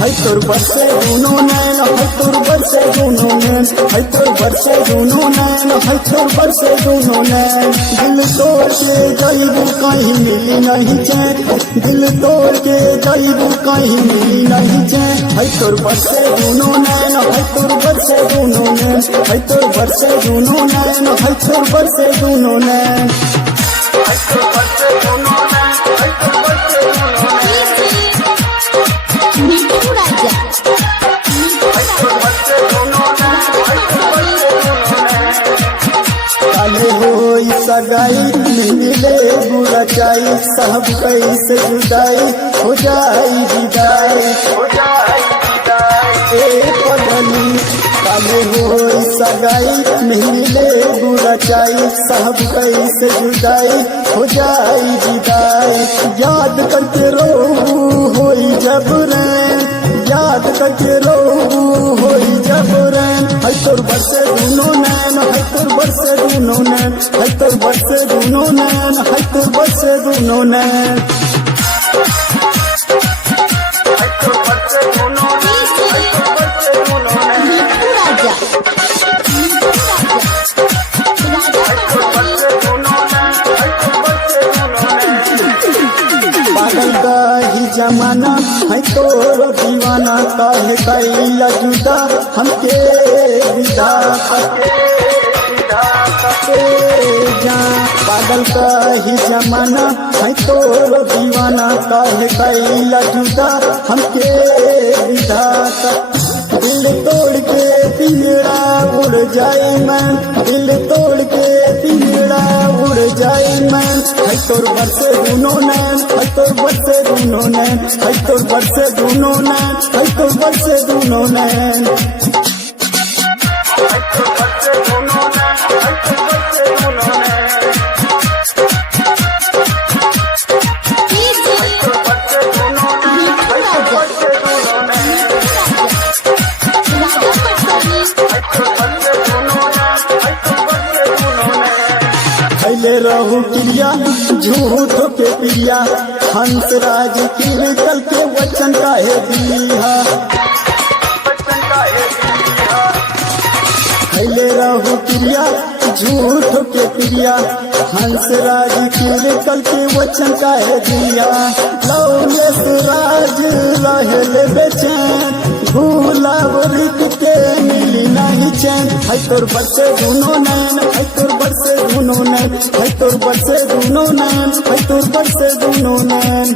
है तोर बरसे दुनो नैन है तोर बरसे दुनो नैन है तोर बरसे दुनो नैन है तोर बरसे दुनो नैन दिल तोड़ के जाइबू कहीं मिली नहीं चैन दिल तोड़ के जाइबू कहीं मिली नहीं चैन है तोर बरसे दुनो नैन है तोर बरसे दुनो नैन है तोर बरसे दुनो नैन है तोर बरसे दुनो नैन है तोर बरसे दुनो नैन है तोर बरसे दुनो नैन मिठू राजा काले होई सगाई मिले बुरा चाई सब कैसे जुदाई हो जाई विदाई ए पगली काले होई सगाई मिले बुरा चाई सब कैसे जुदाई हो जाई विदाई याद करके रो होई जब रैन याद करके रो होई जब रैन है तोर बरसे दुनो नैन है तोर बरसे दुनो नैन है तोर बरसे दुनो नैन है तोर बरसे दुनो नैन है तोर बरसे दुनो नैन है तोर बरसे दुनो नैन मिठू राजा पागल का ही जमाना है तोर दीवाना काहे कैला जुदा हमके विदा जा पागल का ही जमाना है तोर दीवाना काहे कैला जुदा हमके विदा दिल तोड़ के पिंजरा उड़ जाए मैं दिल तोड़ के पिंजरा उड़ जाए मैं है तोर बरसे दुनो नैन है तोर बरसे दुनो नैन है तोर बरसे दुनो नैन है तोर बरसे दुनो नैन है तोर बरसे दुनो नैन है तोर बरसे दुनो नैन है तोर बरसे दुनो नैन है तोर बरसे दुनो नैन खैले रहू क्रिया झूठ के प्रिया हंसराज की निकल के वचन काहे दिया खैले रहू क्रिया झूठ के प्रिया हंसराज की निकल के वचन काहे दिया लौलेस राज रहले बेचैन गुलाब लिख के मिली नहीं चैन है तोर बरसे दुनो नैन है तोर बरसे दुनो नैन है तोर बरसे दुनो नैन है तोर बरसे दुनो नैन